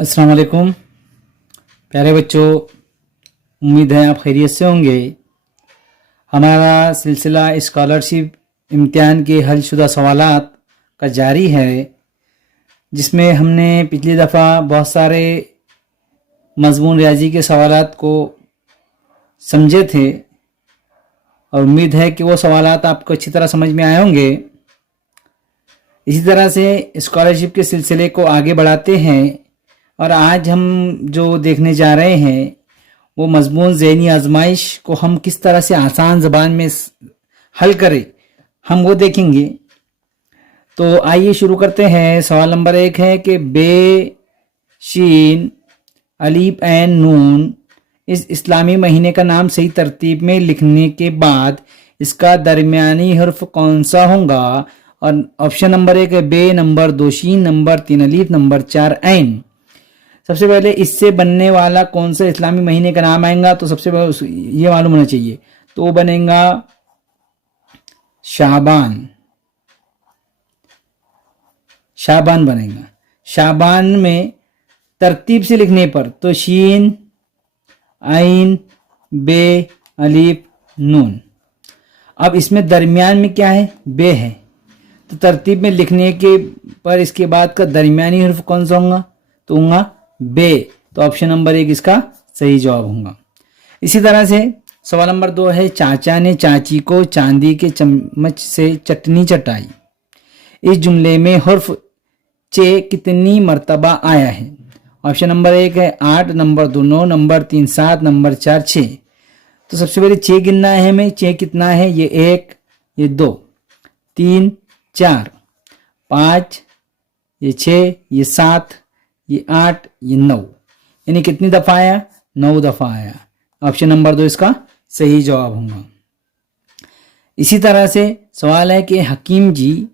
अस्सलाम वालेकुम प्यारे बच्चों, उम्मीद है आप खैरियत से होंगे। हमारा सिलसिला स्कॉलरशिप इम्तिहान के हलशुदा सवालात का जारी है, जिसमें हमने पिछली दफ़ा बहुत सारे मज़मून रियाजी के सवालात को समझे थे और उम्मीद है कि वो सवालात आपको अच्छी तरह समझ में आए होंगे। इसी तरह से स्कॉलरशिप के सिलसिले को आगे बढ़ाते हैं और आज हम जो देखने जा रहे हैं वो मज़मून ज़हनी आजमाइश को हम किस तरह से आसान ज़बान में हल करें, हम वो देखेंगे। तो आइए शुरू करते हैं। सवाल नंबर 1 है कि बे शीन अलीफ एन नून इस इस्लामी महीने का नाम सही तरतीब में लिखने के बाद इसका दरमियानी हर्फ कौन सा होगा। और ऑप्शन नंबर 1 है बे, नंबर 2 शीन, नंबर 3 अलीफ, नंबर 4 ऐन। सबसे पहले इससे बनने वाला कौन सा इस्लामी महीने का नाम आएगा, तो सबसे पहले ये मालूम होना चाहिए। तो वो बनेगा शाबान। शाबान बनेगा। शाबान में तरतीब से लिखने पर तो शीन, आइन, बे, अलीफ, नून। अब इसमें दरमियान में क्या है, बे है, तो तरतीब में लिखने के पर इसके बाद का दरमियानी हर्फ कौन सा होगा, तो होगा बे। तो ऑप्शन नंबर 1 इसका सही जवाब होगा। इसी तरह से सवाल नंबर 2 है चाचा ने चाची को चांदी के चम्मच से चटनी चटाई। इस जुमले में हर्फ चे कितनी मर्तबा आया है। ऑप्शन नंबर 1 है 8, नंबर 2 9, नंबर 3 7, नंबर 4 6। तो सबसे पहले 6 गिनना है हमें। 6 कितना है, ये 1, ये 2, 3, 4, 5, ये 6, ये 7, ये 8, ये 9, यानी कितनी दफ़ा आया, 9 दफ़ा आया। ऑप्शन नंबर 2 इसका सही जवाब होगा। इसी तरह से सवाल है कि हकीम जी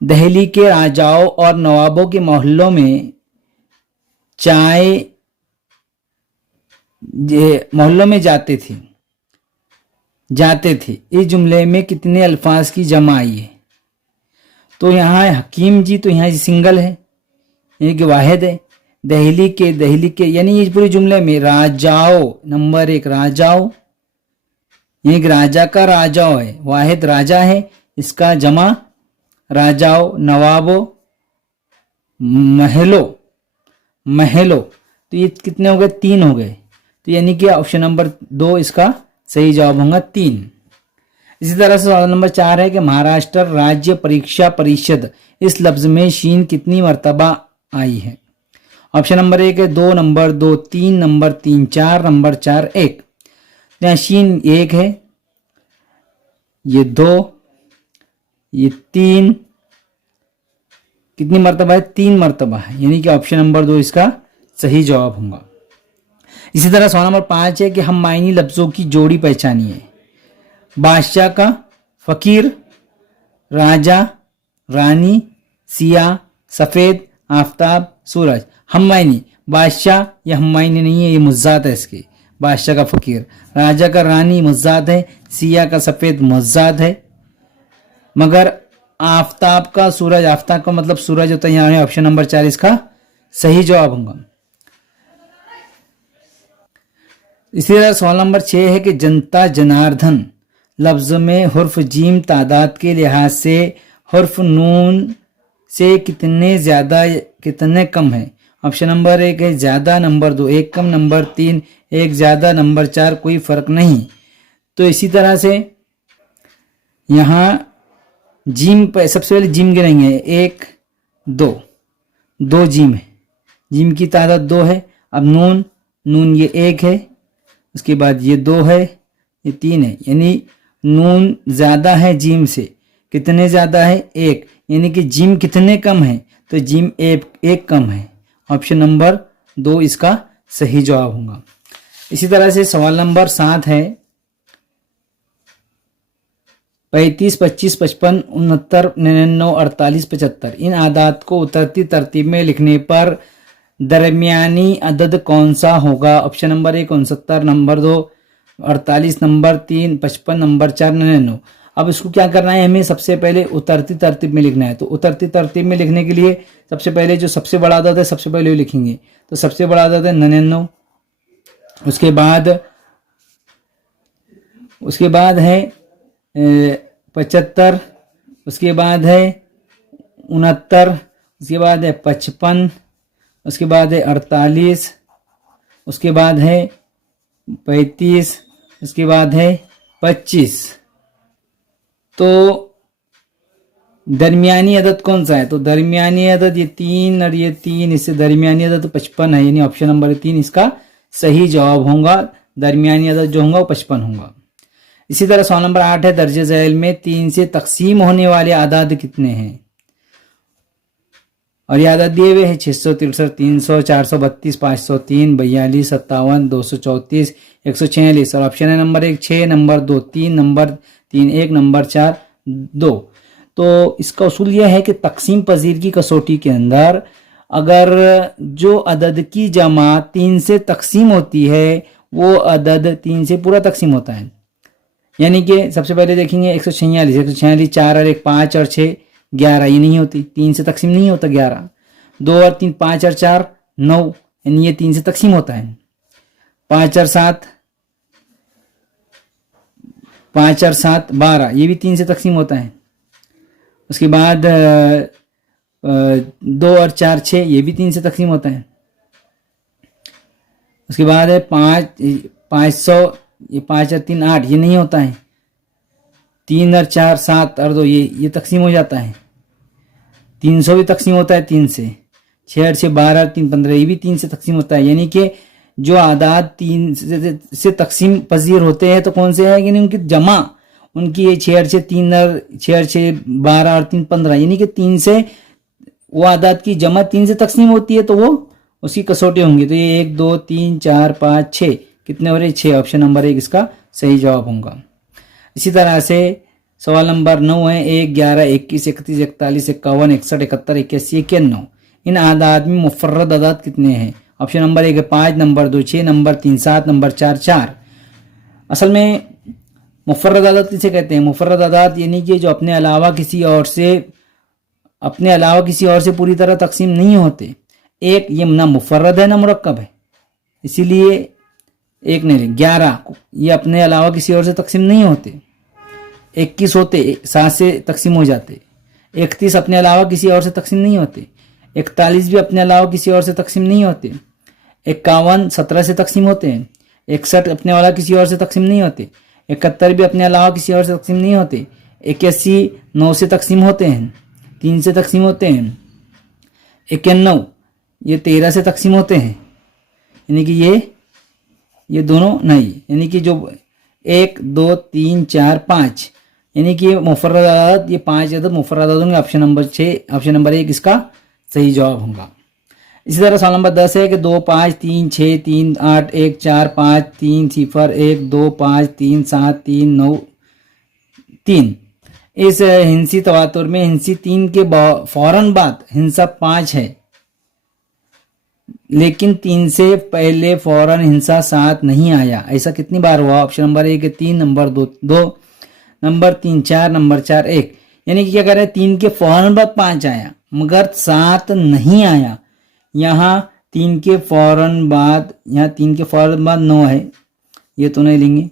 दहली के राजाओं और नवाबों के मोहल्लों में मोहल्लों में जाते थे। इस जुमले में कितने अल्फाज की जमा आई है। तो यहाँ हकीम जी, तो यहाँ सिंगल है यानी कि वाहिद है। दहली के यानी इस पूरे जुमले में राजाओ, नंबर 1 राजाओ, यानी कि राजा का राजाओ है, वाहिद राजा है, इसका जमा राजाओ, नवाबो, महलो। तो ये कितने हो गए, 3 हो गए। तो यानी कि ऑप्शन नंबर 2 इसका सही जवाब होगा 3। इसी तरह से सवाल नंबर 4 है कि महाराष्ट्र राज्य परीक्षा परिषद इस लफ्ज में शीन कितनी मर्तबा आई है। ऑप्शन नंबर 1 है 2, नंबर 2 3, नंबर 3 4, नंबर 4 1। यहाँ शीन 1 है, ये 2, ये 3, कितनी मर्तबा है, 3 मर्तबा है, यानी कि ऑप्शन नंबर 2 इसका सही जवाब होगा। इसी तरह सवाल नंबर 5 है कि हम मायनी लफ्जों की जोड़ी पहचानिए। बादशाह का फकीर, राजा, रानी, सिया, सफ़ेद, आफताब, सूरज। हममायनी बादशाह, यह हममायनी नहीं है, ये मुज़्ज़ात है इसके। बादशाह का फकीर, राजा का रानी मुज़्ज़ात है, सिया का सफ़ेद मुज़्ज़ात है, मगर आफताब का सूरज, आफताब का मतलब सूरज होता है, यहाँ ऑप्शन नंबर 4 इसका सही जवाब होगा। इसी तरह सवाल नंबर 6 है कि जनता जनार्दन लफ्ज में हर्फ जीम तादाद के लिहाज से हर्फ नून से कितने ज़्यादा कितने कम है। ऑप्शन नंबर 1 है ज़्यादा, नंबर 2 1 कम, नंबर 3 1 ज़्यादा, नंबर 4 कोई फ़र्क नहीं। तो इसी तरह से यहाँ जीम पर सबसे पहले जीम गिनेंगे, 1 2 जीम है, जीम की तादाद 2 है। अब नून ये 1 है, उसके बाद ये 2 है, ये 3 है, यानी नून ज़्यादा है जीम से। कितने ज़्यादा है, 1, यानी कि जीम कितने कम है, तो जीम 1 कम है। ऑप्शन नंबर 2 इसका सही जवाब होगा। इसी तरह से सवाल नंबर 7 है 35 25 55 69 99 48 75। इन आदात को उतरती तरतीब में लिखने पर दरमियानी अदद कौन सा होगा। Option number 1 69, number 2 48, number 3 55, number 4 99। अब इसको क्या करना है, हमें सबसे पहले उतरती तरतीब में लिखना है। तो उतरती तरतीब में लिखने के लिए सबसे पहले जो सबसे बड़ा अदद है सबसे पहले वो लिखेंगे। तो सबसे बड़ा अदद है 99, उसके बाद है 75, उसके बाद है 69, उसके बाद है 55, उसके बाद है 48, उसके बाद है 35, उसके बाद है 25। तो दरमियानी अदद कौन सा है? तो दरमियानी अदद ये 3 और ये 3, इससे दरमियानी अदद तो 55 है, यानी ऑप्शन नंबर 3 इसका सही जवाब होगा। दरमियानी अदद जो होगा वो 55 होगा। इसी तरह सवाल नंबर 8 है, दर्जे झैल में 3 से तकसीम होने वाले आदाद कितने हैं? और ये आदाद दिए हुए हैं 663, 300, 432, 503, 42, 57, 234, 146। और ऑप्शन है नंबर 1 6, नंबर 2 3, नंबर 3 1, नंबर 4 2। तो इसका उसूल यह है कि तकसीम पजीर की कसौटी के अंदर अगर जो अदद की जमा 3 से तकसीम होती है वो अदद 3 से पूरा तकसीम होता है। यानी कि सबसे पहले देखेंगे 146, 4 और 1 5 और 6 11, ये नहीं होती, 3 से तकसीम नहीं होता 11। 2 और 3 5 और 4 9, यानी ये 3 से तकसीम होता है। 5 और 7 12, ये भी 3 से तकसीम होता है। उसके बाद 2 और 4 6, ये भी 3 से तकसीम होता है। उसके बाद है 500, ये 5 और 3 8, ये नहीं होता है। 3 और 4 7 और 2, ये तकसीम हो जाता है। 300 भी तकसीम होता है 3 से। 6 और 6 12 और 3 15, ये भी 3 से तकसीम होता है। यानी कि जो आदाद 3 से तकसीम पजीर होते हैं तो कौन से है, यानी उनकी जमा, उनकी ये 6 और 6 3 और 6 और 6 12 और 3 15, यानी कि 3 से वो आदाद की जमा 3 से तकसीम होती है तो वो उसकी कसौटी होंगी। तो ये 1 2 3 4 5 6, कितने हो रहे? 6। ऑप्शन नंबर 1 इसका सही जवाब होगा। इसी तरह से सवाल नंबर 9 है, 1 11 21 31 41 51 61 71 81 91। इन आदाद में मुफर्रद आदाद कितने हैं? ऑप्शन नंबर 1 है 5, नंबर 2 6, नंबर 3 7, नंबर 4 4। असल में मुफर्रद आदाद किसे कहते हैं? मुफर्रद आदाद यानी कि जो अपने अलावा किसी और से पूरी तरह तकसीम नहीं होते। एक ये ना मुफर्रद है ना मुरक्कब है, इसीलिए एक नहीं। 11 ये अपने अलावा किसी और से तकसीम नहीं होते। 21 होते 7 से तकसीम हो जाते। 31 अपने अलावा किसी और से तकसीम नहीं होते। 41 भी अपने अलावा किसी और से तकसीम नहीं होते। 51 17 से तकसीम होते हैं। 61 अपने वाला किसी और से तकसीम नहीं होते। 71 भी अपने अलावा किसी और से तकसीम नहीं होते। 81 9 से तकसीम होते हैं, 3 से तकसीम होते हैं। 91 ये 13 से तकसीम होते हैं, यानी कि ये दोनों नहीं, यानी कि जो 1 2 3 4 5, यानी कि मुफर्रद आदाद ये 5 अदद मुफर्रद आदाद होंगे। ऑप्शन नंबर 6, ऑप्शन नंबर 1 इसका सही जवाब होगा। इसी तरह सवाल नंबर 10 है कि 2 5 3 6 3 8 1 4 5 3 0 1 2 5 3 7 3 9 3। इस हिंसी तवातुर में हिंसी 3 के फौरन बाद हिंसा 5 है, लेकिन 3 से पहले फौरन हिंसा 7 नहीं आया। ऐसा कितनी बार हुआ? Option number 1 3, number 2 number 3 4, number 4 1। यानी कि क्या कर रहे हैं, 3 के फौरन बाद 5 आया मगर 7 नहीं आया। यहाँ 3 के फौरन बाद 9 है, ये तो नहीं लेंगे।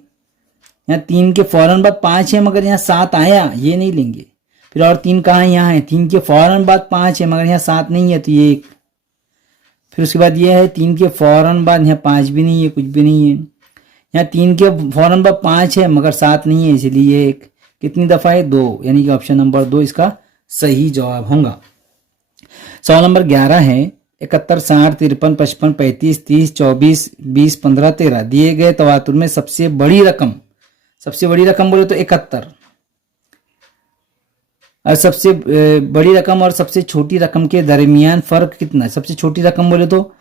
यहाँ 3 के फौरन बाद 5 है मगर यहाँ 7 आया, ये नहीं लेंगे। फिर और 3 कहाँ है? यहाँ है। 3 के फौरन बाद 5 है मगर यहाँ 7 नहीं है, तो ये 1। फिर उसके बाद ये है 3 के फौरन बाद यहाँ 5 भी नहीं है, कुछ भी नहीं है। यहाँ 3 के फौरन बाद 5 है मगर 7 नहीं है, इसलिए 1। कितनी दफ़ा है? 2, यानी कि ऑप्शन नंबर 2 इसका सही जवाब होगा। सवाल नंबर 11 है, 71 60 53 55 35 30 24 20 15 13 दिए गए तवातुर में सबसे बड़ी रकम बोले तो 71, और सबसे बड़ी रकम और सबसे छोटी रकम के दरमियान फर्क कितना है? सबसे छोटी रकम बोले तो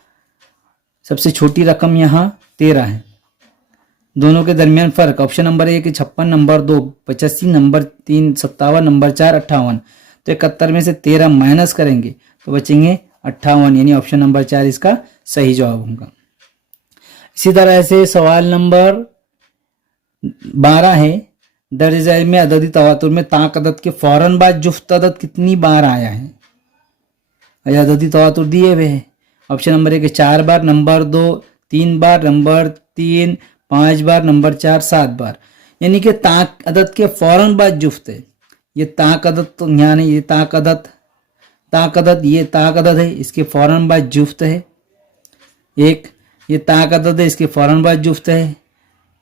सबसे छोटी रकम यहाँ 13 है। दोनों के दरमियान फर्क, option number 1 56, number 2 85, number 3 57, number 4 58। तो 71 में से 13 माइनस करेंगे तो बचेंगे 58, यानी ऑप्शन नंबर 4 इसका सही जवाब होगा। इसी तरह से सवाल नंबर 12 है, दर्ज झैल में अददी तवातुर में ताक अदद के फौरन बाद जुफ्त अदद कितनी बार आया है? अददी तवातुर दिए हुए हैं। ऑप्शन नंबर 1 4 बार, नंबर 2 3 बार, नंबर 3 5 बार, नंबर 4 7 बार। यानी कि ताक अदद के फौरन बाद जुफ्त है। ये ताक अदद तो यहाँ नहीं, ये ताक अदद ये ताक अदद है, इसके फौरन बाद जुफ्त है। एक ये ताक अदद है, इसके फौरन बाद जुफ्त है।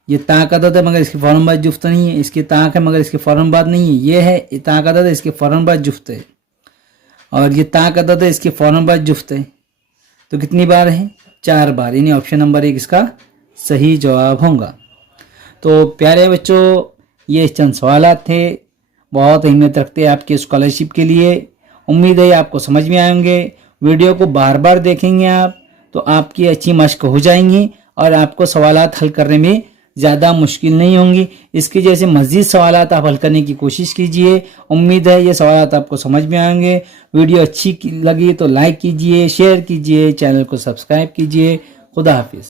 ये ताक अदद है मगर इसके फौरन बाद जुफ्त नहीं है। इसकी ताक है मगर इसके फौरन बाद नहीं है। ये है ताक अदद है, इसके फौरन बाद जुफ्त है। और ये ताक अदद है, इसके फौरन बाद जुफ्त है। तो कितनी बार है? 4 बार। यानी ऑप्शन नंबर 1 इसका सही जवाब होगा। तो प्यारे बच्चों, ये चंद सवालात थे, बहुत अहमियत रखते हैं आपके स्कॉलरशिप के लिए। उम्मीद है आपको समझ में आएंगे। वीडियो को बार बार देखेंगे आप तो आपकी अच्छी मश्क हो जाएंगी और आपको सवालात हल करने में ज़्यादा मुश्किल नहीं होंगी। इसके जैसे मज़ीद सवालात आप हल करने की कोशिश कीजिए। उम्मीद है ये सवालात आपको समझ में आएंगे। वीडियो अच्छी लगी तो लाइक कीजिए, शेयर कीजिए, चैनल को सब्सक्राइब कीजिए। खुदा हाफिज़।